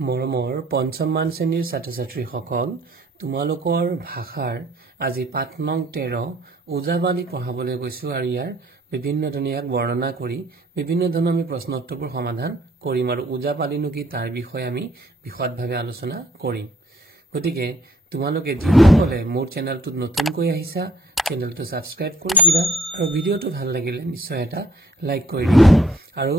মৰমৰ পঞ্চমমান শ্ৰেণীৰ ছাত্ৰ-ছাত্ৰীসকল তোমালোকৰ ভাষাৰ আজি পাঠ নং 13 ওজাপালি পঢ়াবলৈ গৈছো আৰু ইয়াৰ বিভিন্ন ধৰণে ইয়াক বৰ্ণনা কৰি বিভিন্ন ধৰণৰ আমি প্ৰশ্ন উত্তৰবোৰ সমাধান কৰিম আৰু ওজাপালিনো কি তাৰ বিষয়ে আমি বিশদভাৱে আলোচনা কৰিম। গতিকে তোমালোকে যিসকলে মোৰ চেনেলটোত নতুনকৈ আহিছা চেনেলটো সাবস্ক্ৰাইব কৰি দিবা আৰু ভিডিওটো ভাল লাগিলে নিশ্চয় এটা লাইক কৰি দিবা আৰু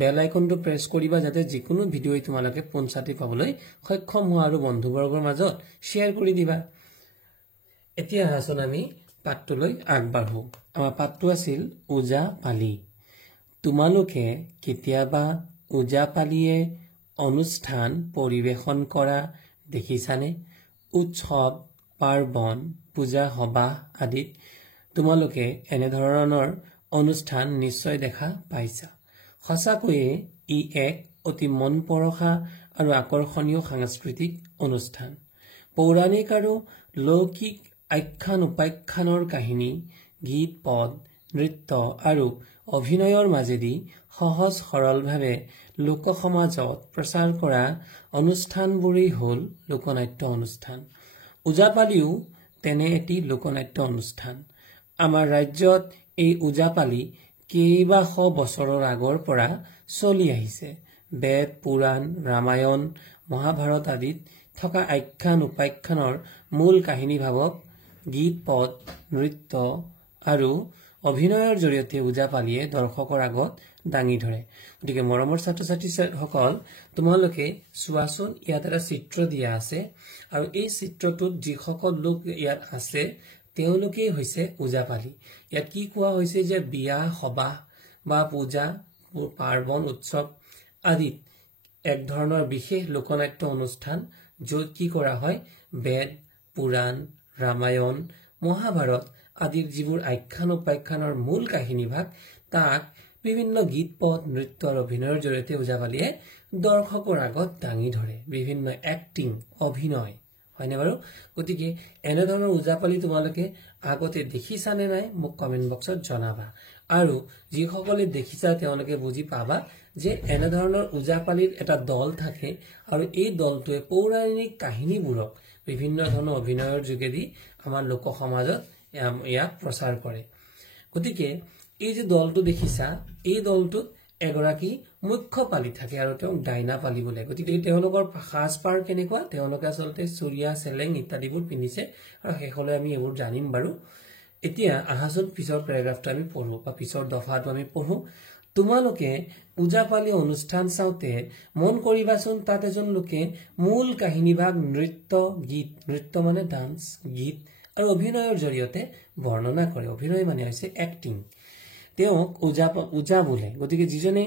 বেল আইকনটো প্ৰেছ কৰিবা যাতে যিকোনো ভিডিঅই তোমালোকে পোনছাতি পাবলৈ সক্ষম হোৱা আৰু বন্ধুবৰ্গৰ মাজত শেয়াৰ কৰি দিবা। এতিয়া আহাচোন আমি পাঠটোলৈ আগবাঢ়ো। আমাৰ পাঠটো আছিল ওজাপালি। তোমালোকে কেতিয়াবা ওজাপালিয়ে অনুষ্ঠান পৰিবেশন কৰা দেখিছানে? উৎসৱ পাৰ্বণ পূজা সবাহ আদিত তোমালোকে এনে ধৰণৰ অনুষ্ঠান নিশ্চয় দেখা পাইছা। সঁচাকৈয়ে ই এক অতি মনপৰখা আৰু আকৰ্ষণীয় সাংস্কৃতিক অনুষ্ঠান। পৌৰাণিক আৰু লৌকিক আখ্যান উপাখ্যানৰ কাহিনী গীত পদ নৃত্য আৰু অভিনয়ৰ মাজেদি সহজ সৰলভাৱে লোক সমাজত প্ৰচাৰ কৰা অনুষ্ঠানবোৰেই হ'ল লোকনাট্য অনুষ্ঠান। ওজাপালিও তেনে এটি লোকনাট্য অনুষ্ঠান। আমাৰ ৰাজ্যত এই ওজাপালি কেইবাশ বছৰৰ আগৰ পৰা চলি আহিছে। বেদ পুৰাণ ৰামায়ণ মহাভাৰত আদিত থকা আখ্যান উপাখ্যানৰ মূল কাহিনী ভাৱক গীত পদ নৃত্য আৰু অভিনয়ৰ জৰিয়তে ওজাপালিয়ে দৰ্শকৰ আগত দাঙি ধৰে। গতিকে মৰমৰ ছাত্ৰ ছাত্ৰীসকল তোমালোকে চোৱাচোন, ইয়াত এটা চিত্ৰ দিয়া আছে আৰু এই চিত্ৰটোত যিসকল লোক ইয়াত আছে তেওঁলোকেই হৈছে ওজাপালি। ইয়াত কি কোৱা হৈছে যে বিয়া সবাহ বা পূজা পাৰ্বণ উৎসৱ আদিত এক ধৰণৰ বিশেষ লোকনাট্য অনুষ্ঠান য'ত কি কৰা হয় বেদ পুৰাণ ৰামায়ণ মহাভাৰত আদিৰ যিবোৰ আখ্যান উপাখ্যানৰ মূল কাহিনী ভাগ তাক বিভিন্ন গীত পদ নৃত্য আৰু অভিনয়ৰ জৰিয়তে ওজাপালিয়ে দৰ্শকৰ আগত দাঙি ধৰে। বিভিন্ন এক্টিং অভিনয় হয়নে বাৰু? গতিকে এনেধৰণৰ ওজাপালি তোমালোকে আগতে দেখিছানে নাই মোক কমেণ্ট বক্সত জনাবা আৰু যিসকলে দেখিছা তেওঁলোকে বুজি পাবা যে এনেধৰণৰ ওজাপালিৰ এটা দল থাকে আৰু এই দলটোৱে পৌৰাণিক কাহিনীবোৰক বিভিন্ন ধৰণৰ অভিনয়ৰ যোগেদি আমাৰ লোক সমাজত ইয়াক প্ৰচাৰ কৰে। গতিকে এই যে দলটো দেখিছা এই দলটোত এগৰাকী মুখ্য পালি থাকে আৰু তেওঁক ডাইনা পালি বোলে। গতিকে তেওঁলোকৰ সাজপাৰ কেনেকুৱা? তেওঁলোকে আচলতে চুৰিয়া চেলেং ইত্যাদিবোৰ পিন্ধিছে আৰু শেষলৈ আমি এইবোৰ জানিম বাৰু। এতিয়া আহাচোন পিছৰ পেৰাগ্ৰাফটো আমি পঢ়ো বা পিছৰ দফাটো আমি পঢ়ো। তোমালোকে ওজাপালি অনুষ্ঠান চাওঁতে মন কৰিবাচোন তাত এজন লোকে মূল কাহিনী ভাগ নৃত্য গীত নৃত্য মানে ডান্স গীত আৰু অভিনয়ৰ জৰিয়তে বৰ্ণনা কৰে। অভিনয় মানে হৈছে এক্টিং। তেওঁক ওজা বোলে। গতিকে যিজনে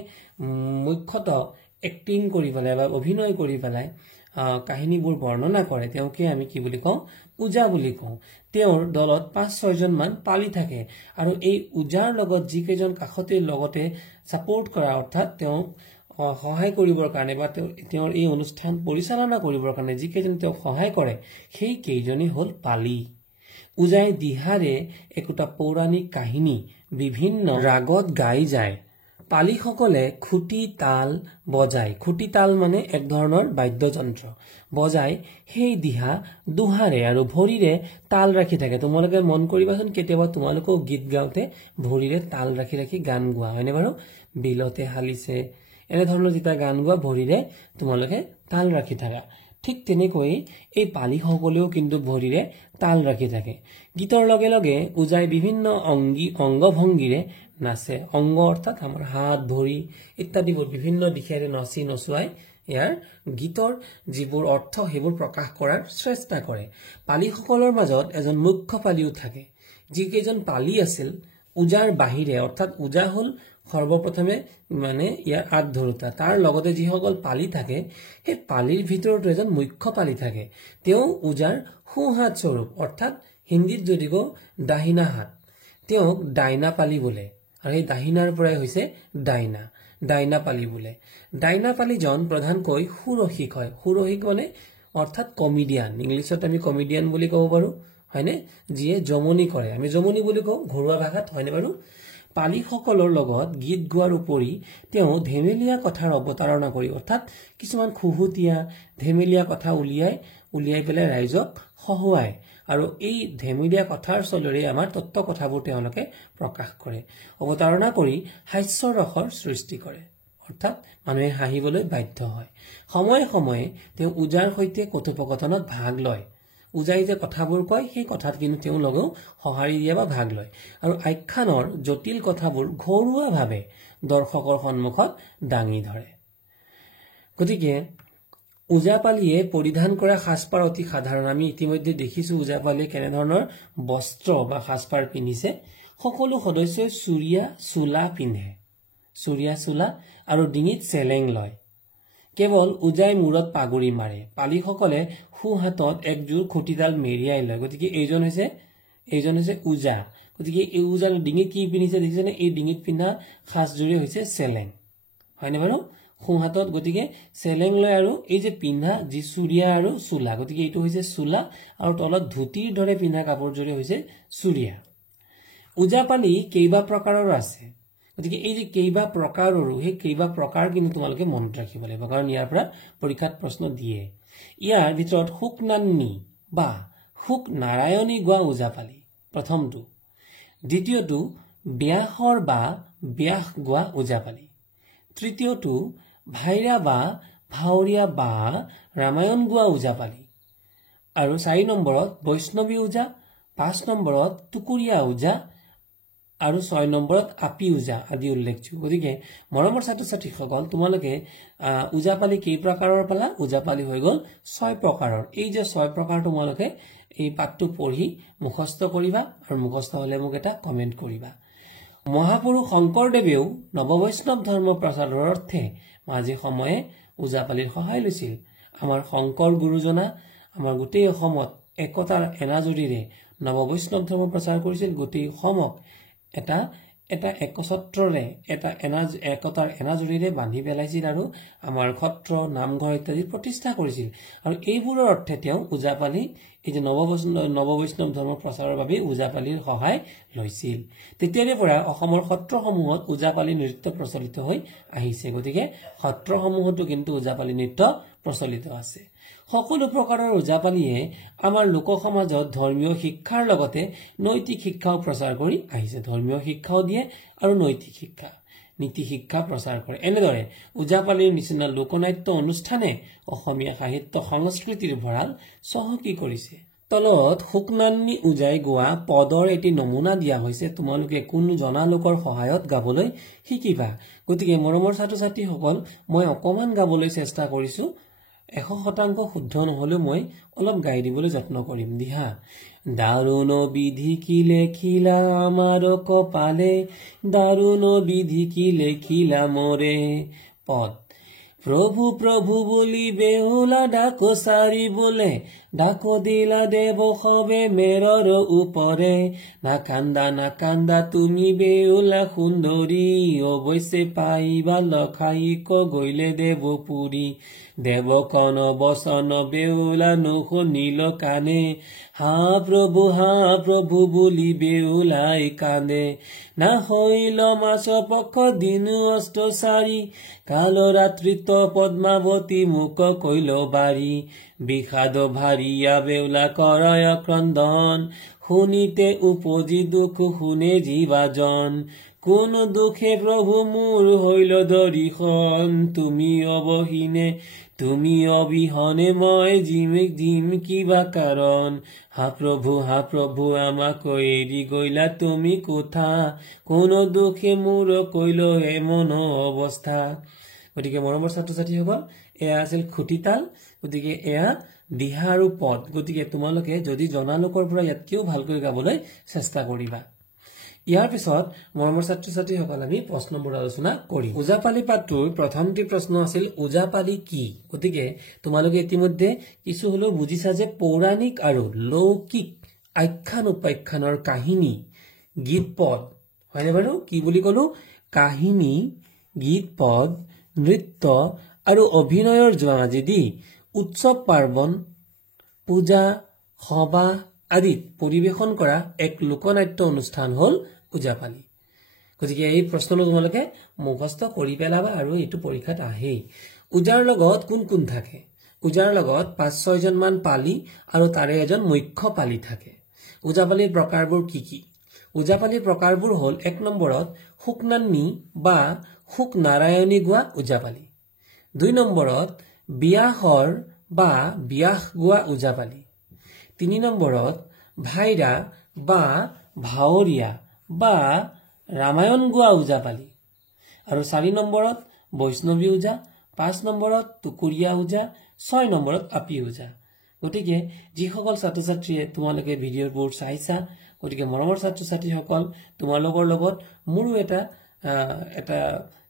মুখ্যতঃ এক্টিং কৰি পেলাই বা অভিনয় কৰি পেলাই কাহিনীবোৰ বৰ্ণনা কৰে তেওঁকে আমি কি বুলি কওঁ ওজা বুলি কওঁ। তেওঁৰ দলত ৫-৬জন মান পালি থাকে আৰু এই ওজাৰ লগত যিকেইজন কাষতে লগতে ছাপোৰ্ট কৰা অৰ্থাৎ তেওঁক সহায় কৰিবৰ কাৰণে বা তেওঁৰ এই অনুষ্ঠান পৰিচালনা কৰিবৰ কাৰণে যিকেইজন তেওঁক সহায় কৰে সেই কেইজনেই হ'ল পালি। ওজাই দিহাৰে একোটা পৌৰাণিক কাহিনী বিভিন্ন ৰাগত গাই যায়। পালিসকলে খুটি তাল বজায়। খুটি তাল মানে এক ধৰণৰ বাদ্যযন্ত্ৰ বজাই সেই দিহা দুহাৰে আৰু ভৰিৰে তাল ৰাখি থাকে। তোমালোকে মন কৰিবাচোন কেতিয়াবা তোমালোকেও গীত গাওঁতে ভৰিৰে তাল ৰাখি ৰাখি গান গোৱা হয়নে বাৰু? বিলতে হালিছে এনেধৰণৰ যেতিয়া গান গোৱা ভৰিৰে তোমালোকে তাল ৰাখি থাকা। ঠিক তেনেকৈ এই পালিসকলেও কিন্তু ভৰিৰে তাল ৰাখি থাকে। গীতৰ লগে লগে ওজাই বিভিন্ন অংগ ভংগীৰে নাচে। অংগ অৰ্থাৎ আমাৰ হাত ভৰি ইত্যাদিবোৰ বিভিন্ন দিশেৰে নচি নচুৱাই ইয়াৰ গীতৰ যিবোৰ অৰ্থ সেইবোৰ প্ৰকাশ কৰাৰ চেষ্টা কৰে। পালিসকলৰ মাজত এজন মুখ্য পালিও থাকে। যিকেইজন পালি আছিল ওজাৰ বাহিৰে অৰ্থাৎ ওজা হ'ল সৰ্বপ্ৰথমে মানে ইয়াৰ আগ ধৰোতা। তাৰ লগতে যিসকল পালি থাকে সেই পালিৰ ভিতৰতো এজন মুখ্য পালি থাকে। তেওঁ ওজাৰ সোঁহাত স্বৰূপ অৰ্থাৎ হিন্দীত যদি কওঁ দাহিনা হাত। তেওঁক ডাইনা পালি বোলে আৰু সেই দাহিনাৰ পৰাই হৈছে ডাইনা পালি বোলে। ডাইনা পালিজন প্ৰধানকৈ সুৰসিক হয়। সুৰসিক মানে অৰ্থাৎ কমেডিয়ান। ইংলিছত আমি কমেডিয়ান বুলি ক'ব পাৰো হয়নে? যিয়ে জমনি কৰে আমি জমনি বুলি কওঁ ঘৰুৱা ভাষাত হয়নে বাৰু? পালিসকলৰ লগত গীত গোৱাৰ উপৰি তেওঁ ধেমেলীয়া কথাৰ অৱতাৰণা কৰি অৰ্থাৎ কিছুমান খুহুতীয়া ধেমেলীয়া কথা উলিয়াই পেলাই ৰাইজক হহুৱায় আৰু এই ধেমেলীয়া কথাৰ চলৰে আমাৰ তত্ত্ব কথাবোৰ তেওঁলোকে প্ৰকাশ কৰে অৱতাৰণা কৰি হাস্যৰ ৰসৰ সৃষ্টি কৰে অৰ্থাৎ মানুহে হাঁহিবলৈ বাধ্য হয় সময়ে সময়ে তেওঁ ওজাৰ সৈতে কথোপকথনত ভাগ লয় উজাই যে কথাবোৰ কয় সেই কথাত কিন্তু তেওঁ লগেও সঁহাৰি দিয়ে বা ভাগ লয় আৰু আখ্যানৰ জটিল কথাবোৰ ঘৰুৱাভাৱে দৰ্শকৰ সন্মুখত দাঙি ধৰে গতিকে ওজাপালিয়ে পৰিধান কৰা সাজপাৰ অতি সাধাৰণ আমি ইতিমধ্যে দেখিছো ওজাপালিয়ে কেনেধৰণৰ বস্ত্ৰ বা সাজপাৰ পিন্ধিছে সকলো সদস্যই চুৰিয়া চোলা পিন্ধে চুৰিয়া চোলা আৰু ডিঙিত চেলেং লয় কেৱল উজাই মূৰত পাগুৰি মাৰে পালিসকলে সোঁহাতত একজোৰ খুঁটিডাল মেৰিয়াই লয় গতিকে এইজন হৈছে উজা গতিকে এই উজাৰ ডিঙিত কি পিন্ধিছে দেখিছেনে এই ডিঙিত পিন্ধা সাজযোৰে হৈছে চেলেং হয়নে বাৰু সোঁহাতত গতিকে চেলেং লয় আৰু এই যে পিন্ধা যি চুৰিয়া আৰু চোলা গতিকে এইটো হৈছে চোলা আৰু তলত ধুতিৰ দৰে পিন্ধা কাপোৰযোৰে হৈছে চুৰিয়া ওজাপালি কেইবা প্ৰকাৰৰ আছে গতিকে এই যে কেইবা প্ৰকাৰৰো সেই কেইবা প্ৰকাৰ কিন্তু তোমালোকে মনত ৰাখিব লাগিব কাৰণ ইয়াৰ পৰা পৰীক্ষাত প্ৰশ্ন দিয়ে ইয়াৰ ভিতৰত শুকনান্নী বা শুক নাৰায়ণী গোৱা ওজাপালি প্ৰথমটো দ্বিতীয়টো ব্যাসৰ বা ব্যাস গোৱা ওজাপালি তৃতীয়টো ভাইৰা বা ভাওৰীয়া বা ৰামায়ণ গোৱা ওজাপালি আৰু 4 নম্বৰত বৈষ্ণৱী ওজা 5 নম্বৰত টুকুৰীয়া ওজা আৰু 6 নম্বৰত আপি ওজা আদি উল্লেখযোগ্য গতিকে মৰমৰ ছাত্ৰ ছাত্ৰীসকল তোমালোকে ওজাপালি কেই প্ৰকাৰৰ পালা ওজাপালি হৈ গল 6 প্ৰকাৰৰ এই যে 6 প্ৰকাৰ তোমালোকে এই পাঠটো পঢ়ি মুখস্থ কৰিবা আৰু মুখস্থ হলে মোক এটা কমেন্ট কৰিবা মহাপুৰুষ শংকৰদেৱেও নৱবৈষ্ণৱ ধৰ্ম প্ৰচাৰৰ অৰ্থে মাজে সময়ে ওজাপালিৰ সহায় লৈছিল আমাৰ শংকৰ গুৰুজনা আমাৰ গোটেই অসমত একতাৰ এনাজৰীৰে নৱবৈষ্ণৱ ধৰ্ম প্ৰচাৰ কৰিছিল গোটেই অসমক এটা একছত্ৰৰে একতাৰ এনাজৰীৰে বান্ধি পেলাইছিল আৰু আমাৰ ক্ষত্ৰ নামঘৰ ইত্যাদি প্ৰতিষ্ঠা কৰিছিল আৰু এইবোৰৰ অৰ্থে তেওঁ ওজাপালি এই যে নৱবৈষ্ণৱ ধৰ্ম প্ৰচাৰৰ বাবে ওজাপালিৰ সহায় লৈছিল তেতিয়াৰে পৰা অসমৰ সত্ৰসমূহত ওজাপালি নৃত্য প্ৰচলিত হৈ আহিছে গতিকে সত্ৰসমূহতো কিন্তু ওজাপালি নৃত্য প্ৰচলিত আছে সকলো প্ৰকাৰৰ ওজাপালিয়ে আমাৰ লোক সমাজত ধৰ্মীয় শিক্ষাৰ লগতে নৈতিক শিক্ষাও প্ৰচাৰ কৰি আহিছে ধৰ্মীয় শিক্ষাও দিয়ে আৰু নৈতিক শিক্ষা নীতি শিক্ষা প্ৰচাৰ কৰে এনেদৰে ওজাপালিৰ নিচিনা লোকনাট্য অনুষ্ঠানে অসমীয়া সাহিত্য সংস্কৃতিৰ ভঁৰাল চহকী কৰিছে তলত শুকনান্নী উজাই গোৱা পদৰ এটি নমুনা দিয়া হৈছে তোমালোকে কোনো জনা লোকৰ সহায়ত গাবলৈ শিকিবা গতিকে মৰমৰ ছাত্ৰ ছাত্ৰীসকল মই অকমান গাবলৈ চেষ্টা কৰিছো 100% শুদ্ধ নহলেও মই অলপ গাই দিবলৈ যত্ন কৰিম দিহা দাৰুণ বিধি কি লেখিলা আমাৰ কপালে দাৰুণ বিধি কি লেখিলা মৰে পদ প্ৰভু প্ৰভু বুলি বেহুলা ডাক সাৰি বোলে ডাক দিলা দেৱ সবে মেৰৰ উপৰে নাকান্দা তুমি বেহুলা সুন্দৰী অৱশ্যে পাইবা লখাইক গৈলে দেৱপুৰী দেৱকন বচন বেউলা নুশুনিল কাণে হা প্ৰভু বুলি বেউলাই কান্দে না হইল মাছ পক্ষ দিন অষ্ট চাৰি কাল ৰাত্ৰিত পদ্মাৱতী মুখ কৈল বাৰী বিষাদ ভাৰিয়া বেউলা কৰয় ক্ৰন্দন শুনিতে উপজি দুখ শুনে জীৱাজন কোন দুখে প্ৰভু মোৰ হইল দৰিখন তুমি অবহীনে তুমি অবিহনে মই জিম কিবা কাৰণ হা প্ৰভু আমাক এৰি গইলা তুমি কোথা কোন দুখে মোৰ কৈল হে মন অৱস্থা গতিকে মৰমৰ ছাত্ৰ ছাত্ৰীসকল এয়া আছিল খুটিতাল গতিকে এয়া দিহা আৰু পদ গতিকে তোমালোকে যদি জনা লোকৰ পৰা ইয়াতকেও ভালকৈ গাবলৈ চেষ্টা কৰিবা ইয়াৰ পিছত মৰমৰ ছাত্ৰ ছাত্ৰীসকল আমি প্ৰশ্নবোৰ আলোচনা কৰিম ওজাপালি পাঠটোৰ প্ৰথমটি প্ৰশ্ন আছিল ওজাপালি কি গতিকে তোমালোকে ইতিমধ্যে কিছু হলেও বুজিছা যে পৌৰাণিক আৰু লৌকিক আখ্যান উপাখ্যানৰ কাহিনী গীত পদ হয়নে বাৰু কি বুলি কলো কাহিনী গীত পদ নৃত্য আৰু অভিনয়ৰ মাজেদি উৎসৱ পাৰ্বণ পূজা সভা আদিত পৰিবেশন কৰা এক লোকনাট্য অনুষ্ঠান হল ওজাপালি গতিকে এই প্ৰশ্নটো তোমালোকে মুখস্থ কৰি পেলাবা আৰু এইটো পৰীক্ষাত আহেই উজাৰ লগত কোন কোন থাকে উজাৰ লগত 5-6 জন মান পালি আৰু তাৰে এজন মুখ্য পালি থাকে উজাপালিৰ প্ৰকাৰবোৰ কি কি উজাপালিৰ প্ৰকাৰবোৰ হ'ল 1 নম্বৰত শুকনান্নী বা শুক নাৰায়ণী গোৱা উজাপালি 2 নম্বৰত বিয়াহৰ বা বিয়াহ গোৱা উজাপালি 3 নম্বৰত ভাইৰা বা ভাৱৰীয়া বা ৰামায়ণ গোৱা উজাপালি আৰু 4 নম্বৰত বৈষ্ণৱী উজা 5 নম্বৰত টুকুৰীয়া উজা 6 নম্বৰত আপি উজা গতিকে যিসকল ছাত্ৰ ছাত্ৰীয়ে তোমালোকে ভিডিঅ'বোৰ চাইছা গতিকে মৰমৰ ছাত্ৰ ছাত্ৰীসকল তোমালোকৰ লগত মোৰো এটা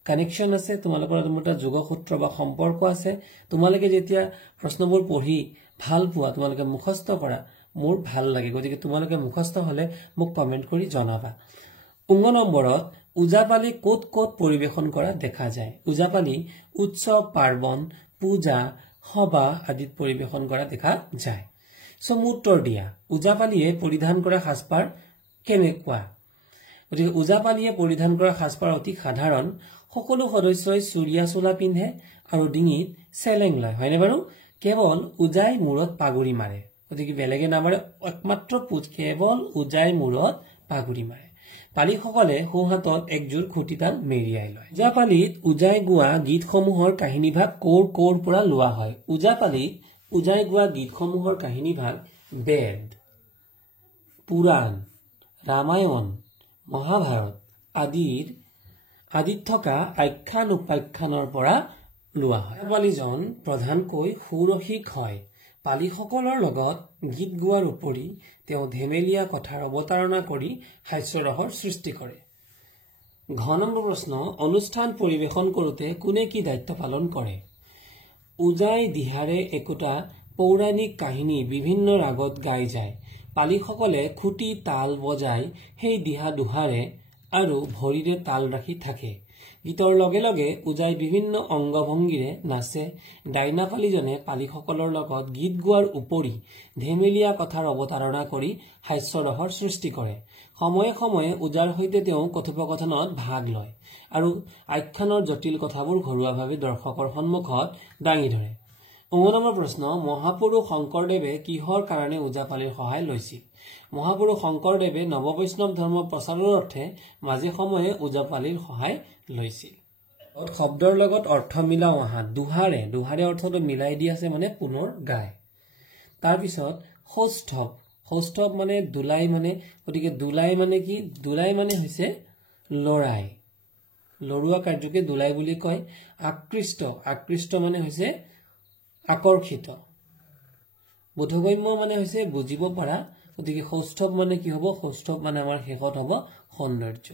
কানেকশ্যন আছে তোমালোকৰ এটা যোগসূত্ৰ বা সম্পৰ্ক আছে তোমালোকে যেতিয়া প্ৰশ্নবোৰ পঢ়ি ভাল পোৱা তোমালোকে মুখস্থ কৰা মোৰ ভাল লাগে গতিকে তোমালোকে মুখস্থ হলে মোক কমেন্ট কৰি জনাবা 9 নম্বৰত উজাপালি কোট কোট পৰিবেশন কৰা দেখা যায় উজাপালি উৎসৱ পাৰ্বণ পূজা সভা আদিত পৰিবেশন কৰা দেখা যায় সো উত্তৰ দিয়া উজাপালিয়ে পৰিধান কৰা সাজপাৰ কেনেকুৱা গতিকে উজাপালিয়ে পৰিধান কৰা সাজপাৰ অতি সাধাৰণ সকলো সদস্যই চুৰিয়া চোলা পিন্ধে আৰু ডিঙিত চেলেং লয় হয়নে বাৰু কেৱল উজাই মূৰত পাগুৰি মাৰে গতিকে বেলেগে নামাৰে একমাত্ৰ কেৱল উজাই মূৰত পাগুৰি মাৰে পালিসকলে সোঁহাতত একজোৰ খুঁটিডাল মেৰিয়াই লয় উজাপালিত উজাই গোৱা গীতসমূহৰ কাহিনীভাগ ক'ৰ পৰা লোৱা হয় উজাপালিত উজাই গোৱা গীতসমূহৰ কাহিনীভাগ বেদ পুৰাণ ৰামায়ণ মহাভাৰত আদিত থকা আখ্যান উপাখ্যানৰ পৰা লোৱা হয় উজাপালিজন প্ৰধানকৈ সুৰসিক হয় পালিসকলৰ লগত গীত গোৱাৰ উপৰি তেওঁ ধেমেলীয়া কথাৰ অৱতাৰণা কৰি হাস্যৰসৰ সৃষ্টি কৰে ঘ নম্বৰ প্ৰশ্ন অনুষ্ঠান পৰিবেশন কৰোঁতে কোনে কি দায়িত্ব পালন কৰে উজাই দিহাৰে একোটা পৌৰাণিক কাহিনী বিভিন্ন ৰাগত গাই যায় পালিসকলে খুঁটি তাল বজাই সেই দিহা দুহাৰে আৰু ভৰিৰে তাল ৰাখি থাকে গীতৰ লগে লগে উজাই বিভিন্ন অংগভংগীৰে নাচে ডাইনাপালিজনে পালিসকলৰ লগত গীত গোৱাৰ উপৰি ধেমেলীয়া কথাৰ অৱতাৰণা কৰি হাস্যৰসৰ সৃষ্টি কৰে সময়ে সময়ে উজাৰ সৈতে তেওঁ কথোপকথনত ভাগ লয় আৰু আখ্যানৰ জটিল কথাবোৰ ঘৰুৱাভাৱে দৰ্শকৰ সন্মুখত দাঙি ধৰে 9 নম্বৰ প্ৰশ্ন মহাপুৰুষ শংকৰদেৱে কিহৰ কাৰণে উজাপালিৰ সহায় লৈছিল মহাপুৰুষ শংকৰদেৱে নৱবৈষ্ণৱ ধৰ্ম প্ৰচাৰৰ অৰ্থে মাজে সময়ে উজাপালিৰ সহায় লৈছিল শব্দৰ লগত অৰ্থ মিলাও আহা দুহাৰে অৰ্থটো মিলাই দি আছে মানে পুনৰ গায় তাৰ পিছত সৌষ্ঠৱ মানে দুলাই মানে গতিকে দুলাই মানে কি দুলাই মানে হৈছে লৰাই লৰুৱা কাৰ্যকে দুলাই বুলি কয় আকৃষ্ট মানে হৈছে আকৰ্ষিত বোধগম্য মানে হৈছে বুজিব পৰা গতিকে সৌষ্ঠৱ মানে কি হ'ব সৌষ্ঠৱ মানে আমাৰ শেষত হ'ব সৌন্দৰ্য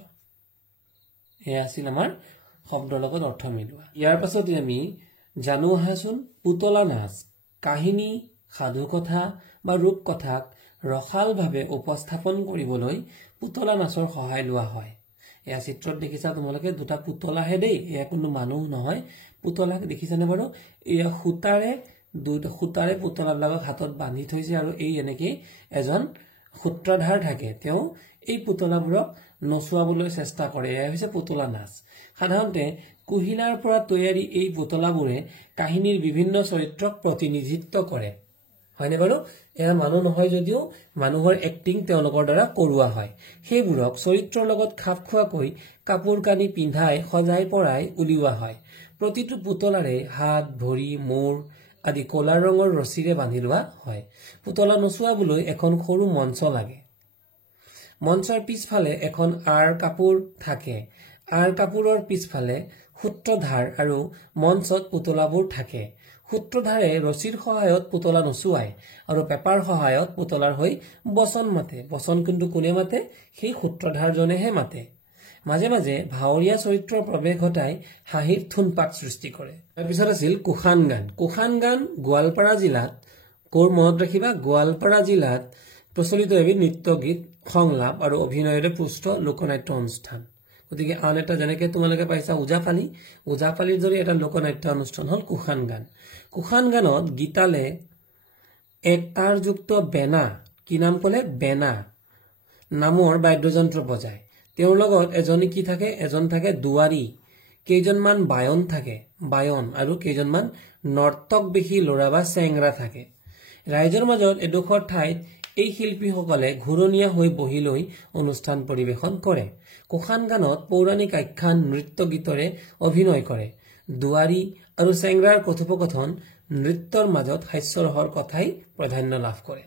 এয়া আছিল আমাৰ শব্দৰ লগত অৰ্থ মিলোৱা ইয়াৰ পাছতে আমি জানো আহাচোন পুতলা নাচ কাহিনী সাধু কথা বা ৰূপ কথাক ৰসালভাৱে উপস্থাপন কৰিবলৈ পুতলা নাচৰ সহায় লোৱা হয় এয়া চিত্ৰত দেখিছা তোমালোকে দুটা পুতলাহে দেই এয়া কোনো মানুহ নহয় পুতলা দেখিছানে বাৰু এয়া সূতাৰে পুতলাবিলাকক হাতত বান্ধি থৈছে আৰু এই এনেকৈ এজন সূত্ৰধাৰ থাকে তেওঁ এই পুতলাবোৰক নচুৱাবলৈ চেষ্টা কৰে এয়া হৈছে পুতলা নাচ সাধাৰণতে কুহিলাৰ পৰা তৈয়াৰী এই পুতলাবোৰে কাহিনীৰ বিভিন্ন চৰিত্ৰক প্ৰতিনিধিত্ব কৰে হয়নে বাৰু এয়া মানুহ নহয় যদিও মানুহৰ এক্টিং তেওঁলোকৰ দ্বাৰা কৰোৱা হয় সেইবোৰক চৰিত্ৰৰ লগত খাপ খোৱাকৈ কাপোৰ কানি পিন্ধাই সজাই পৰাই উলিওৱা হয় প্ৰতিটো পুতলাৰে হাত ভৰি মূৰ আদি কলা ৰঙৰ ৰছীৰে বান্ধি লোৱা হয় পুতলা নচুৱাবলৈ এখন সৰু মঞ্চ লাগে মঞ্চৰ পিছফালে এখন আৰ কাপোৰ থাকে আৰ কাপোৰৰ পিছফালে সূত্ৰধাৰ আৰু মঞ্চত পুতলাবোৰ থাকে সূত্ৰধাৰে ৰছীৰ সহায়ত পুতলা নচুৱায় আৰু পেপাৰ সহায়ত পুতলাৰ হৈ বচন মাতে বচন কিন্তু কোনে মাতে সেই সূত্ৰধাৰজনেহে মাতে মাজে মাজে ভাৱৰীয়া চৰিত্ৰৰ প্ৰৱেশ ঘটাই হাঁহিৰ থুনপাক সৃষ্টি কৰে তাৰপিছত আছিল কুশান গান গোৱালপাৰা জিলাত কোৰ মনত ৰাখিবা গোৱালপাৰা জিলাত প্ৰচলিত এবিধ নৃত্য গীত সংলাপ আৰু অভিনয়েৰে পুষ্ট লোকনাট্য অনুষ্ঠান গতিকে আন এটা যেনেকৈ তোমালোকে পাইছা ওজাপালিৰ দৰে এটা লোকনাট্য অনুষ্ঠান হ'ল কুশান গানত গীতালে এক তাৰযুক্ত বেনা কি নাম ক'লে বেনা নামৰ বাদ্যযন্ত্ৰ বজায় তেওঁৰ লগত এজনী কি থাকে এজন থাকে দুৱাৰী কেইজনমান বায়ন থাকে বায়ন আৰু কেইজনমান নৰ্তক বেশী ল'ৰা বা চেংৰা থাকে ৰাইজৰ মাজত এডোখৰ ঠাইত এই শিল্পীসকলে ঘূৰণীয়া হৈ বহি লৈ অনুষ্ঠান পৰিবেশন কৰে কোখান গানত পৌৰাণিক আখ্যান নৃত্য গীতৰে অভিনয় কৰে দুৱাৰী আৰু চেংৰাৰ কথোপকথন নৃত্যৰ মাজত হাস্যৰসৰ কথাই প্ৰাধান্য লাভ কৰে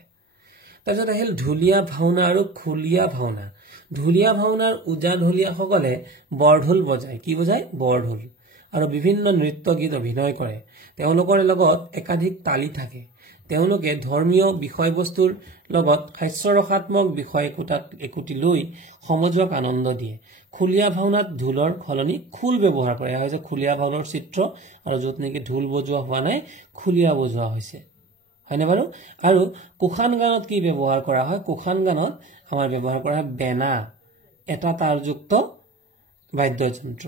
তাৰপিছত আহিল ঢুলীয়া ভাওনা আৰু খুলীয়া ভাওনা ঢুলীয়া ভাওনাৰ উজা ঢুলীয়াসকলে বৰঢোল বজায় কি বজায় বৰঢোল আৰু বিভিন্ন নৃত্য গীত অভিনয় কৰে তেওঁলোকৰ লগত একাধিক তালি থাকে তেওঁলোকে ধৰ্মীয় বিষয়বস্তুৰ লগত হাস্যৰসাত্মক বিষয় একোটি লৈ সমাজক আনন্দ দিয়ে খুলীয়া ভাওনাত ঢোলৰ খলনি খুল ব্যৱহাৰ কৰে এয়া হৈছে খুলীয়া ভাওনাৰ চিত্ৰ আৰু য'ত নেকি ঢোল বজোৱা হোৱা নাই খুলীয়া বজোৱা হৈছে হয়নে বাৰু আৰু কোখান গানত কি ব্যৱহাৰ কৰা হয় কোখান গানত আমাৰ ব্যৱহাৰ কৰা হয় বেনা এটা তাৰযুক্ত বাদ্যযন্ত্ৰ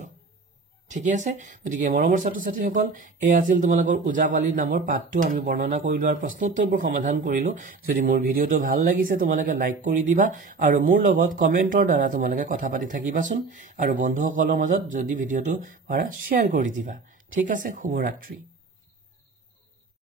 ঠিক আছে গতিকে মৰমৰ ছাত্ৰ-ছাত্ৰীসকল এই আছিল তোমালোকৰ ওজাপালি নামৰ পাঠটো আমি বৰ্ণনা কৰিলো আৰু প্ৰশ্ন উত্তৰবোৰ সমাধান কৰিলো যদি মোৰ ভিডিওটো ভাল লাগিছে তোমালোকে লাইক কৰি দিবা আৰু মোৰ লগত কমেন্টৰ দ্বাৰা তোমালোকে কথা পাতি থাকিবাচোন আৰু বন্ধুসকলৰ মাজত যদি ভিডিওটো পাৰা শেয়াৰ কৰি দিবা ঠিক আছে শুভৰাত্ৰি